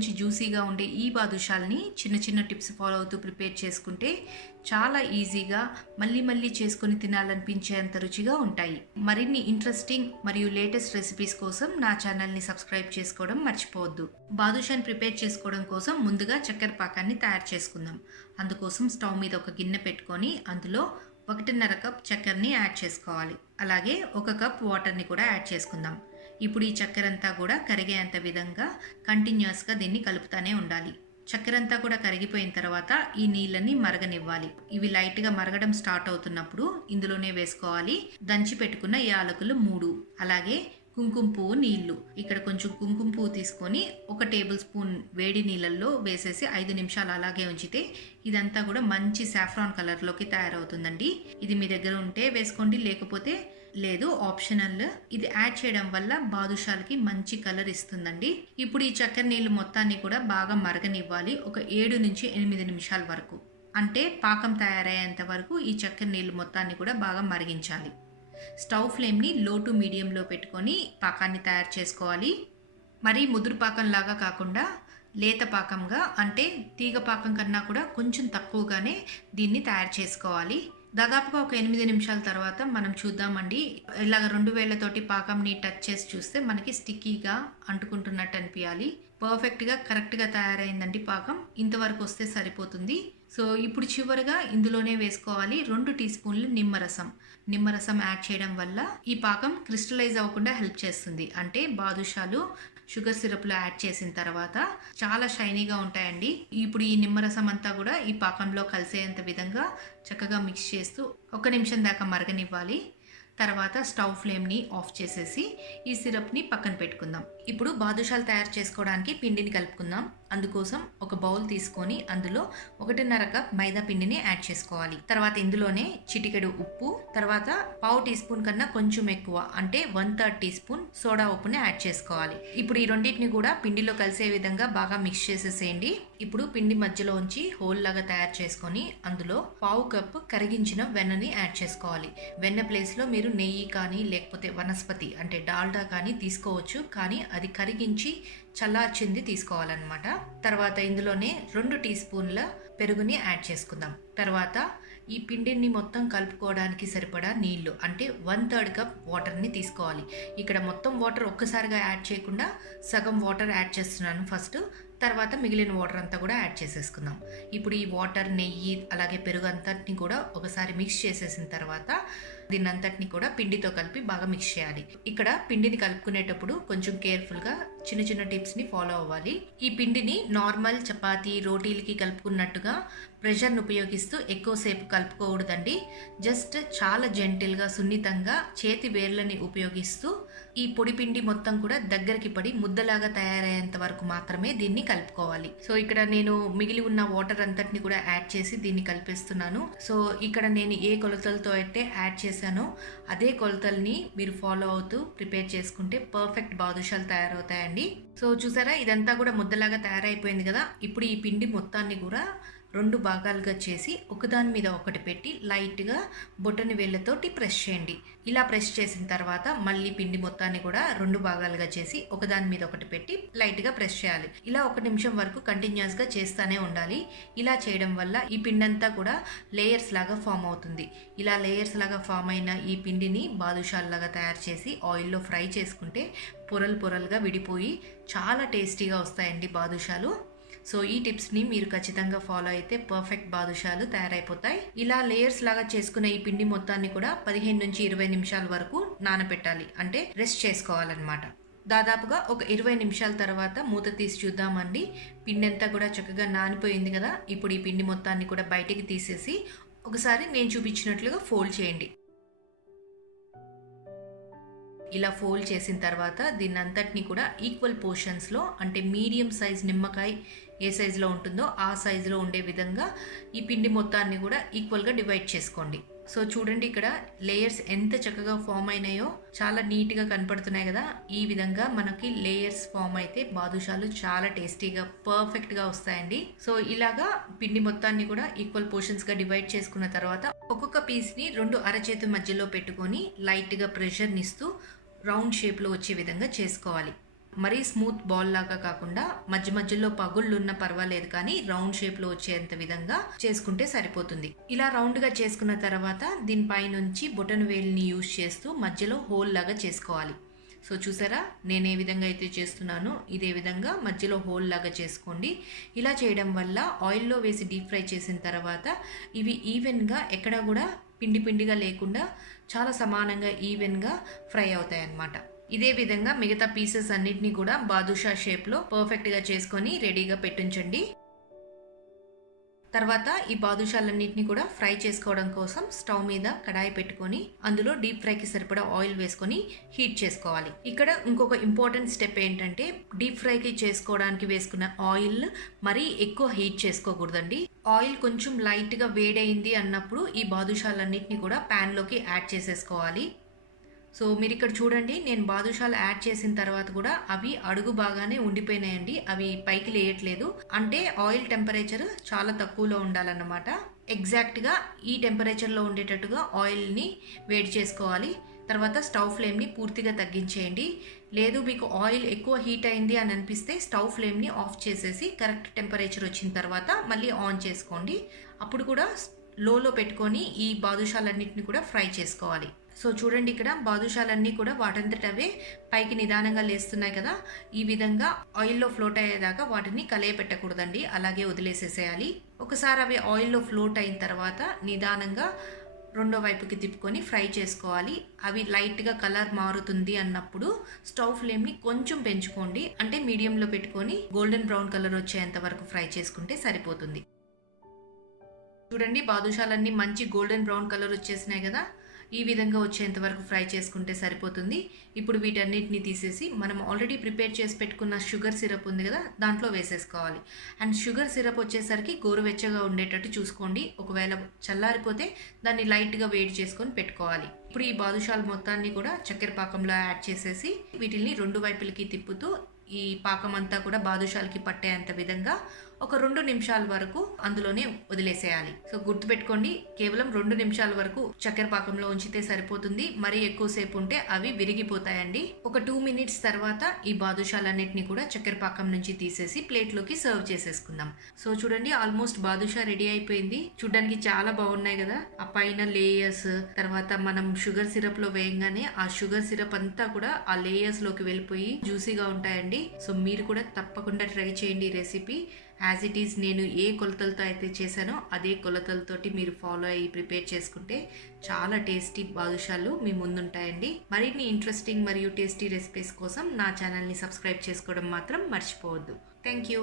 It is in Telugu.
నుంచి జ్యూసీగా ఉండే ఈ బాదుషాల్ని చిన్న చిన్న టిప్స్ ఫాలో అవుతూ ప్రిపేర్ చేసుకుంటే చాలా ఈజీగా మళ్ళీ మళ్ళీ చేసుకొని తినాలనిపించేంత రుచిగా ఉంటాయి. మరిన్ని ఇంట్రెస్టింగ్ మరియు లేటెస్ట్ రెసిపీస్ కోసం నా ఛానల్ని సబ్స్క్రైబ్ చేసుకోవడం మర్చిపోవద్దు. బాదుషాని ప్రిపేర్ చేసుకోవడం కోసం ముందుగా చక్కెర పాకాన్ని తయారు చేసుకుందాం. అందుకోసం స్టవ్ మీద ఒక గిన్నె పెట్టుకొని అందులో ఒకటిన్నర కప్ చక్కెరని యాడ్ చేసుకోవాలి. అలాగే ఒక కప్ వాటర్ని కూడా యాడ్ చేసుకుందాం. ఇప్పుడు ఈ చక్కెర అంతా కూడా కరిగేంత విధంగా కంటిన్యూస్గా దీన్ని కలుపుతానే ఉండాలి. చక్కెర అంతా కూడా కరిగిపోయిన తర్వాత ఈ నీళ్ళని మరగనివ్వాలి. ఇవి లైట్గా మరగడం స్టార్ట్ అవుతున్నప్పుడు ఇందులోనే వేసుకోవాలి. దంచి పెట్టుకున్న యాలకులు మూడు. అలాగే కుంకుమ పువ్వు నీళ్ళు ఇక్కడ కొంచెం కుంకుమ పువ్వు తీసుకొని ఒక టేబుల్ స్పూన్ వేడి నీళ్ళల్లో వేసేసి ఐదు నిమిషాలు అలాగే ఉంచితే ఇదంతా కూడా మంచి సాఫ్రాన్ కలర్లోకి తయారవుతుందండి. ఇది మీ దగ్గర ఉంటే వేసుకోండి లేకపోతే లేదు ఆప్షనల్ ఇది యాడ్ చేయడం వల్ల బాదుషాలకి మంచి కలర్ ఇస్తుందండి. ఇప్పుడు ఈ చక్కెర నీళ్ళు మొత్తాన్ని కూడా బాగా మరగనివ్వాలి. ఒక ఏడు నుంచి ఎనిమిది నిమిషాల వరకు. అంటే పాకం తయారయ్యేంత వరకు ఈ చక్కెర నీళ్ళు మొత్తాన్ని కూడా బాగా మరిగించాలి. స్టవ్ ఫ్లేమ్ని లో టు మీడియంలో పెట్టుకొని పాకాన్ని తయారు చేసుకోవాలి. మరీ ముదురు పాకం లాగా కాకుండా లేత పాకంగా అంటే తీగ పాకం కన్నా కూడా కొంచెం తక్కువగానే దీన్ని తయారు చేసుకోవాలి. దాదాపుగా ఒక ఎనిమిది నిమిషాల తర్వాత మనం చూద్దామండి. ఇలాగ రెండు వేళ్ళతోటి పాకంని టచ్ చేసి చూస్తే మనకి స్టిక్కీగా అంటుకుంటున్నట్టు అనిపించాలి పర్ఫెక్ట్గా కరెక్ట్గా తయారైందండి పాకం. ఇంతవరకు వస్తే సరిపోతుంది. సో ఇప్పుడు చివరిగా ఇందులోనే వేసుకోవాలి రెండు టీ స్పూన్లు నిమ్మరసం. నిమ్మరసం యాడ్ చేయడం వల్ల ఈ పాకం క్రిస్టలైజ్ అవ్వకుండా హెల్ప్ చేస్తుంది. అంటే బాదుషాలు షుగర్ సిరప్లో యాడ్ చేసిన తర్వాత చాలా షైనీగా ఉంటాయండి. ఇప్పుడు ఈ నిమ్మరసం అంతా కూడా ఈ పాకంలో కలిసేంత విధంగా చక్కగా మిక్స్ చేస్తూ ఒక నిమిషం దాకా మరగనివ్వాలి. తర్వాత స్టవ్ ఫ్లేమ్ని ఆఫ్ చేసేసి ఈ సిరప్ని పక్కన పెట్టుకుందాం. ఇప్పుడు బాదుషాలు తయారు చేసుకోవడానికి పిండిని కలుపుకుందాం. అందుకోసం ఒక బౌల్ తీసుకొని అందులో ఒకటిన్నర కప్ మైదా పిండిని యాడ్ చేసుకోవాలి. తర్వాత ఇందులోనే చిటికెడు ఉప్పు తర్వాత పావు టీ స్పూన్ కన్నా కొంచెం ఎక్కువ అంటే one third tea spoon soda ఉప్పుని యాడ్ చేసుకోవాలి. ఇప్పుడు ఈ రెండింటిని కూడా పిండిలో కలిసే విధంగా బాగా మిక్స్ చేసేసేయండి. ఇప్పుడు పిండి మధ్యలో ఉంచి హోల్ లాగా తయారు చేసుకొని అందులో పావు కప్ కరిగించిన వెన్నని యాడ్ చేసుకోవాలి. వెన్న ప్లేస్లో మీరు నెయ్యి కానీ లేకపోతే వనస్పతి అంటే డాల్డా కానీ తీసుకోవచ్చు. కానీ అది కరిగించి చల్లార్చింది తీసుకోవాలన్నమాట. తర్వాత ఇందులోనే రెండు టీ స్పూన్ల పెరుగుని యాడ్ చేసుకుందాం. తర్వాత ఈ పిండిని మొత్తం కలుపుకోవడానికి సరిపడా నీళ్ళు అంటే వన్ థర్డ్ కప్ వాటర్ని తీసుకోవాలి. ఇక్కడ మొత్తం వాటర్ ఒక్కసారిగా యాడ్ చేయకుండా సగం వాటర్ యాడ్ చేస్తున్నాను ఫస్ట్. తర్వాత మిగిలిన వాటర్ అంతా కూడా యాడ్ చేసేసుకుందాం. ఇప్పుడు ఈ వాటర్ నెయ్యి అలాగే పెరుగు అంతటిని కూడా ఒకసారి మిక్స్ చేసేసిన తర్వాత దీన్నంతటిని కూడా పిండితో కలిపి బాగా మిక్స్ చేయాలి. ఇక్కడ పిండిని కలుపుకునేటప్పుడు కొంచెం కేర్ఫుల్గా చిన్న చిన్న టిప్స్ని ఫాలో అవ్వాలి. ఈ పిండిని నార్మల్ చపాతీ రోటీలకి కలుపుకున్నట్టుగా ప్రెషర్ను ఉపయోగిస్తూ ఎక్కువసేపు కలుపుకోకూడదండి. జస్ట్ చాలా జెంటిల్గా సున్నితంగా చేతి వేర్లని ఉపయోగిస్తూ ఈ పొడి పిండి మొత్తం కూడా దగ్గరికి పడి ముద్దలాగా తయారయ్యేంత వరకు మాత్రమే దీన్ని కలుపుకోవాలి. సో ఇక్కడ నేను మిగిలి ఉన్న వాటర్ అంతటిని కూడా యాడ్ చేసి దీన్ని కలిపేస్తున్నాను. సో ఇక్కడ నేను ఏ కొలతలతో అయితే యాడ్ చేసి చేశానో. అదే కొలతల్ని మీరు ఫాలో అవుతూ ప్రిపేర్ చేసుకుంటే పర్ఫెక్ట్ బాదుషాలు తయారవుతాయండి. సో చూసారా ఇదంతా కూడా ముద్దలాగా తయారైపోయింది కదా. ఇప్పుడు ఈ పిండి మొత్తాన్ని కూడా రెండు భాగాలుగా చేసి ఒకదాని మీద ఒకటి పెట్టి లైట్గా బొట్టని వేళ్ళతోటి ప్రెస్ చేయండి. ఇలా ప్రెస్ చేసిన తర్వాత మళ్ళీ పిండి మొత్తాన్ని కూడా రెండు భాగాలుగా చేసి ఒకదాని మీద ఒకటి పెట్టి లైట్గా ప్రెస్ చేయాలి. ఇలా ఒక నిమిషం వరకు కంటిన్యూస్గా చేస్తూనే ఉండాలి. ఇలా చేయడం వల్ల ఈ పిండి అంతా కూడా లేయర్స్ లాగా ఫామ్ అవుతుంది. ఇలా లేయర్స్ లాగా ఫామ్ అయిన ఈ పిండిని బాదుషాల్లాగా తయారు చేసి ఆయిల్లో ఫ్రై చేసుకుంటే పొరలు పొరలుగా విడిపోయి చాలా టేస్టీగా వస్తాయండి బాదుషాలు. సో ఈ టిప్స్ని మీరు ఖచ్చితంగా ఫాలో అయితే పర్ఫెక్ట్ బాదుషాలు తయారైపోతాయి. ఇలా లేయర్స్ లాగా చేసుకున్న ఈ పిండి మొత్తాన్ని కూడా పదిహేను నుంచి ఇరవై నిమిషాల వరకు నానబెట్టాలి. అంటే రెస్ట్ చేసుకోవాలన్నమాట. దాదాపుగా ఒక ఇరవై నిమిషాల తర్వాత మూత తీసి చూద్దామండి. పిండి అంతా కూడా చక్కగా నానిపోయింది కదా. ఇప్పుడు ఈ పిండి మొత్తాన్ని కూడా బయటికి తీసేసి ఒకసారి నేను చూపించినట్లుగా ఫోల్డ్ చేయండి. ఇలా ఫోల్డ్ చేసిన తర్వాత దీన్ని అంతటిని కూడా ఈక్వల్ పోర్షన్స్లో అంటే మీడియం సైజ్ నిమ్మకాయ ఏ సైజులో ఉంటుందో ఆ సైజులో ఉండే విధంగా ఈ పిండి మొత్తాన్ని కూడా ఈక్వల్గా డివైడ్ చేసుకోండి. సో చూడండి ఇక్కడ లేయర్స్ ఎంత చక్కగా ఫామ్ అయినాయో చాలా నీట్గా కనపడుతున్నాయి కదా. ఈ విధంగా మనకి లేయర్స్ ఫామ్ అయితే బాదుషాలు చాలా టేస్టీగా పర్ఫెక్ట్గా వస్తాయండి. సో ఇలాగా పిండి మొత్తాన్ని కూడా ఈక్వల్ పోర్షన్స్గా డివైడ్ చేసుకున్న తర్వాత ఒక్కొక్క పీస్ని రెండు అరచేతి మధ్యలో పెట్టుకొని లైట్గా ప్రెషర్ని ఇస్తూ రౌండ్ షేప్లో వచ్చే విధంగా చేసుకోవాలి. మరీ స్మూత్ బాల్ లాగా కాకుండా మధ్య మధ్యలో పగుళ్ళు ఉన్న పర్వాలేదు కానీ రౌండ్ షేప్లో వచ్చేంత విధంగా చేసుకుంటే సరిపోతుంది. ఇలా రౌండ్గా చేసుకున్న తర్వాత దీనిపై నుంచి బొటన్ వేల్ని యూజ్ చేస్తూ మధ్యలో హోల్ లాగా చేసుకోవాలి. సో చూసారా? నేను ఏ విధంగా అయితే చేస్తున్నానో ఇదే విధంగా మధ్యలో హోల్ లాగా చేసుకోండి. ఇలా చేయడం వల్ల ఆయిల్లో వేసి డీప్ ఫ్రై చేసిన తర్వాత ఇవి ఈవెన్గా ఎక్కడా కూడా పిండి పిండిగా లేకుండా చాలా సమానంగా ఈవెన్గా ఫ్రై అవుతాయి అన్నమాట ఇదే విధంగా మిగతా పీసెస్ అన్నిటిని కూడా బాదుషా షేప్లో పర్ఫెక్ట్గా చేసుకొని రెడీగా పెట్టించండి. తర్వాత ఈ బాదుషాలన్నింటినీ కూడా ఫ్రై చేసుకోవడం కోసం స్టవ్ మీద కడాయి పెట్టుకొని అందులో డీప్ ఫ్రైకి సరిపడా ఆయిల్ వేసుకొని హీట్ చేసుకోవాలి. ఇక్కడ ఇంకొక ఇంపార్టెంట్ స్టెప్ ఏంటంటే డీప్ ఫ్రైకి చేసుకోవడానికి వేసుకున్న ఆయిల్ మరీ ఎక్కువ హీట్ చేసుకోకూడదండి. ఆయిల్ కొంచెం లైట్గా వేడైంది అన్నప్పుడు ఈ బాదుషాలన్నింటినీ కూడా ప్యాన్లోకి యాడ్ చేసేసుకోవాలి. సో మీరు ఇక్కడ చూడండి నేను బాదుషాలు యాడ్ చేసిన తర్వాత కూడా అవి అడుగు బాగానే ఉండిపోయినాయండి. అవి పైకి లేయట్లేదు. అంటే ఆయిల్ టెంపరేచర్ చాలా తక్కువలో ఉండాలన్నమాట. ఎగ్జాక్ట్గా ఈ టెంపరేచర్లో ఉండేటట్టుగా ఆయిల్ని వేడి చేసుకోవాలి. తర్వాత స్టవ్ ఫ్లేమ్ని పూర్తిగా తగ్గించేయండి. లేదు మీకు ఆయిల్ ఎక్కువ హీట్ అయింది అని అనిపిస్తే స్టవ్ ఫ్లేమ్ని ఆఫ్ చేసేసి కరెక్ట్ టెంపరేచర్ వచ్చిన తర్వాత మళ్ళీ ఆన్ చేసుకోండి. అప్పుడు కూడా లోలో పెట్టుకొని ఈ బాదుషాలన్నింటిని కూడా ఫ్రై చేసుకోవాలి. సో చూడండి ఇక్కడ బాదుషాలన్నీ కూడా వాటంతట అవే పైకి నిదానంగా లేస్తున్నాయి కదా. ఈ విధంగా ఆయిల్లో ఫ్లోట్ అయ్యేదాకా వాటిని కలయపెట్టకూడదండి. అలాగే వదిలేసేసేయాలి. ఒకసారి అవి ఆయిల్లో ఫ్లోట్ అయిన తర్వాత నిదానంగా రెండో వైపుకి తిప్పుకొని ఫ్రై చేసుకోవాలి. అవి లైట్గా కలర్ మారుతుంది అన్నప్పుడు స్టవ్ ఫ్లేమ్ని కొంచెం పెంచుకోండి. అంటే మీడియంలో పెట్టుకొని గోల్డెన్ బ్రౌన్ కలర్ వచ్చేంత వరకు ఫ్రై చేసుకుంటే సరిపోతుంది. చూడండి బాదుషాలన్నీ మంచి గోల్డెన్ బ్రౌన్ కలర్ వచ్చేసినాయి కదా. ఈ విధంగా వచ్చేంత వరకు ఫ్రై చేసుకుంటే సరిపోతుంది. ఇప్పుడు వీటన్నిటిని తీసేసి మనం ఆల్రెడీ ప్రిపేర్ చేసి పెట్టుకున్న షుగర్ సిరప్ ఉంది కదా దాంట్లో వేసేసుకోవాలి. అండ్ షుగర్ సిరప్ వచ్చేసరికి గోరువెచ్చగా ఉండేటట్టు చూసుకోండి. ఒకవేళ చల్లారిపోతే దాన్ని లైట్గా వేడి చేసుకొని పెట్టుకోవాలి. ఇప్పుడు ఈ బాదుషాలు మొత్తాన్ని కూడా చక్కెర పాకంలో యాడ్ చేసేసి వీటిని రెండు వైపులకి తిప్పుతూ ఈ పాకం అంతా కూడా బాదుషాలకి పట్టేంత విధంగా ఒక రెండు నిమిషాల వరకు అందులోనే వదిలేసేయాలి. సో గుర్తుపెట్టుకోండి కేవలం రెండు నిమిషాల వరకు చక్కెర పాకంలో ఉంచితే సరిపోతుంది. మరీ ఎక్కువసేపు ఉంటే అవి విరిగిపోతాయండి. ఒక టూ మినిట్స్ తర్వాత ఈ బాదుషాలన్నిటిని కూడా చక్కెర పాకం నుంచి తీసేసి ప్లేట్లోకి సర్వ్ చేసేసుకుందాం. సో చూడండి ఆల్మోస్ట్ బాదుషా రెడీ అయిపోయింది. చూడడానికి చాలా బాగున్నాయి కదా. ఆ పైన లేయర్స్ తర్వాత మనం షుగర్ సిరప్లో వేయంగానే ఆ షుగర్ సిరప్ అంతా కూడా ఆ లేయర్స్లోకి వెళ్ళిపోయి జ్యూసీగా ఉంటాయండి. సో మీరు కూడా తప్పకుండా ట్రై చేయండి ఈ రెసిపీ. యాజ్ ఇట్ ఈజ్ నేను ఏ కొలతలతో అయితే చేశానో అదే కొలతలతోటి మీరు ఫాలో అయ్యి ప్రిపేర్ చేసుకుంటే చాలా టేస్టీ బాదుషాలు మీ ముందుంటాయండి. మరిన్ని ఇంట్రెస్టింగ్ మరియు టేస్టీ రెసిపీస్ కోసం నా ఛానల్ని సబ్స్క్రైబ్ చేసుకోవడం మాత్రం మర్చిపోవద్దు. Thank you